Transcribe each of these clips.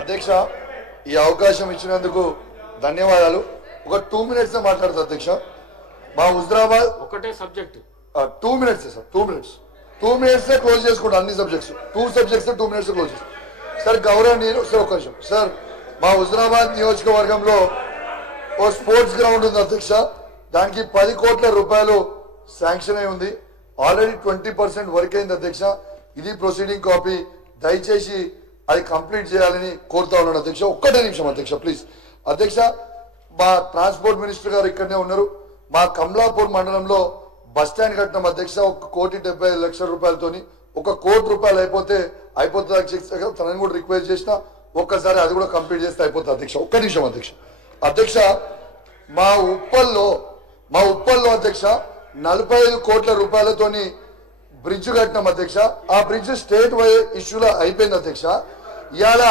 అధ్యక్ష ఈ అవకాశం ఇచ్చినందుకు ధన్యవాదాలు. ఒక 2 minutes మాట్లాడతా అధ్యక్ష. మా హుజరాబాద్ ఒకటే subject 2 minutes sir 2 minutes close చేసుకుంటా అన్ని సబ్జెక్ట్స్ 2 subjects 2 minutes క్లోజ్ చేస్తాం సార్. గౌరవనీయులు సార్ ఒక నిమిషం సార్. మా హుజరాబాద్ నియోజకవర్గంలో ఓ స్పోర్ట్స్ గ్రౌండ్ ఉంది అధ్యక్ష. దానికి 10 కోట్ల రూపాయలు శాంక్షన్ అయి ఉంది. ఆల్రెడీ 20% వర్క్ అయింది అధ్యక్ష. ఇది ప్రొసీడింగ్ కాపీ. దయచేసి అది కంప్లీట్ చేయాలని కోరుతా ఉన్నాను అధ్యక్ష. ఒక్కటే నిమిషం అధ్యక్ష ప్లీజ్. అధ్యక్ష మా ట్రాన్స్పోర్ట్ మినిస్టర్ గారు ఇక్కడనే ఉన్నారు. మా కమలాపూర్ మండలంలో బస్ స్టాండ్ కట్టినాం అధ్యక్ష. 1,75,00,000 రూపాయలతోని. 1 కోటి రూపాయలు అయిపోతుంది అధ్యక్ష. తనని కూడా రిక్వెస్ట్ చేసిన ఒక్కసారి అది కూడా కంప్లీట్ చేస్తే అయిపోతుంది అధ్యక్ష. ఒక్క నిమిషం అధ్యక్ష. అధ్యక్ష మా ఉప్పల్లో అధ్యక్ష 45 కోట్ల రూపాయలతోని బ్రిడ్జ్ కట్టినాం అధ్యక్ష. ఆ బ్రిడ్జ్ స్టేట్ ఇష్యూలో అయిపోయింది అధ్యక్ష. ఇవాళ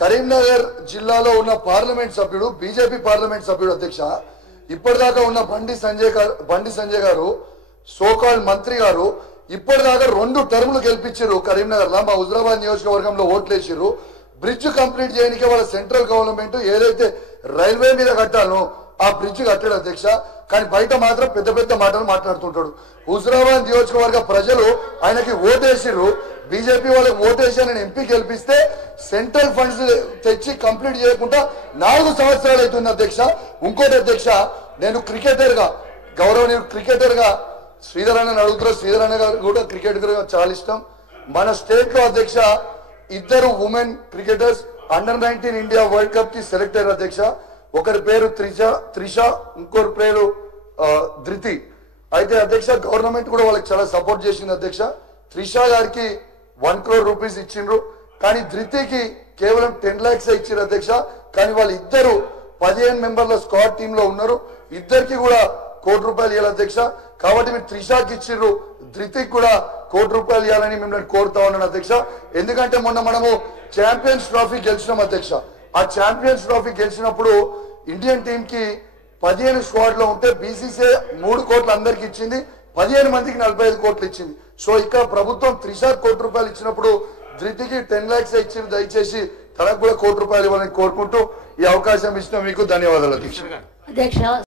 కరీంనగర్ జిల్లాలో ఉన్న పార్లమెంట్ సభ్యుడు బీజేపీ పార్లమెంట్ సభ్యుడు అధ్యక్ష ఇప్పటిదాకా ఉన్న బండి సంజయ్ గారు సోకాల్ మంత్రి గారు ఇప్పటిదాకా 2 టర్ములు గెలిపించారు కరీంనగర్ లో. మా హుజరాబాద్ నియోజకవర్గంలో ఓట్లేసారు. బ్రిడ్జ్ కంప్లీట్ చేయడానికి వాళ్ళ సెంట్రల్ గవర్నమెంట్ ఏదైతే రైల్వే మీద కట్టాలో ఆ బ్రిడ్జ్ కట్టాడు అధ్యక్ష. కానీ బయట మాత్రం పెద్ద పెద్ద మాటలు మాట్లాడుతుంటాడు. హుజరాబాద్ నియోజకవర్గ ప్రజలు ఆయనకి ఓటేసిరు. బీజేపీ వాళ్ళకి ఓటేసి ఆయన ఎంపీ గెలిపిస్తే సెంట్రల్ ఫండ్స్ తెచ్చి కంప్లీట్ చేయకుండా 4 సంవత్సరాలు అవుతుంది అధ్యక్ష. ఇంకోటి అధ్యక్ష, నేను క్రికెటర్ గా గౌరవనీయులు క్రికెటర్ గా శ్రీధర్ అన్న అడుగుతారు. శ్రీధర్ అన్న గారు కూడా క్రికెట్ చాలా ఇష్టం. మన స్టేట్ లో అధ్యక్ష 2 women cricketers under-19 India world cup కి సెలెక్ట్ అయ్యారు అధ్యక్ష. ఒకరి పేరు త్రిష, ఇంకొకరి పేరు ధృతి. అయితే అధ్యక్ష గవర్నమెంట్ కూడా వాళ్ళకి చాలా సపోర్ట్ చేసింది అధ్యక్ష. త్రిష గారికి 1 crore రూపీస్ ఇచ్చిండ్రు. కానీ ధృతికి కేవలం 10 lakhs ఇచ్చారు అధ్యక్ష. కానీ వాళ్ళు ఇద్దరు 15 మెంబర్ల స్క్వాడ్ టీమ్ లో ఉన్నారు. ఇద్దరికి కూడా 1 కోటి రూపాయలు ఇవ్వాలి అధ్యక్ష. కాబట్టి మీరు త్రిషాకి ఇచ్చిర్రు, ధృతికి కూడా 1 కోటి రూపాయలు ఇవ్వాలని మిమ్మల్ని కోరుతా ఉన్నాను అధ్యక్ష. ఎందుకంటే మొన్న మనము ఛాంపియన్స్ ట్రోఫీ గెలిచినాం అధ్యక్ష. ఆ ఛాంపియన్స్ ట్రోఫీ గెలిచినప్పుడు ఇండియన్ టీమ్ కి 15 స్క్వాడ్ లో ఉంటే బీసీసీ 3 కోట్లు అందరికి ఇచ్చింది. 15 మందికి 45 కోట్లు ఇచ్చింది. సో ఇక్కడ ప్రభుత్వం త్రిషాకి 1 కోటి రూపాయలు ఇచ్చినప్పుడు ధృతికి 10 lakhs ఇచ్చింది. దయచేసి తనకు కూడా 1 కోటి రూపాయలు ఇవ్వాలని కోరుకుంటూ ఈ అవకాశం ఇచ్చిన మీకు ధన్యవాదాలు అధ్యక్ష.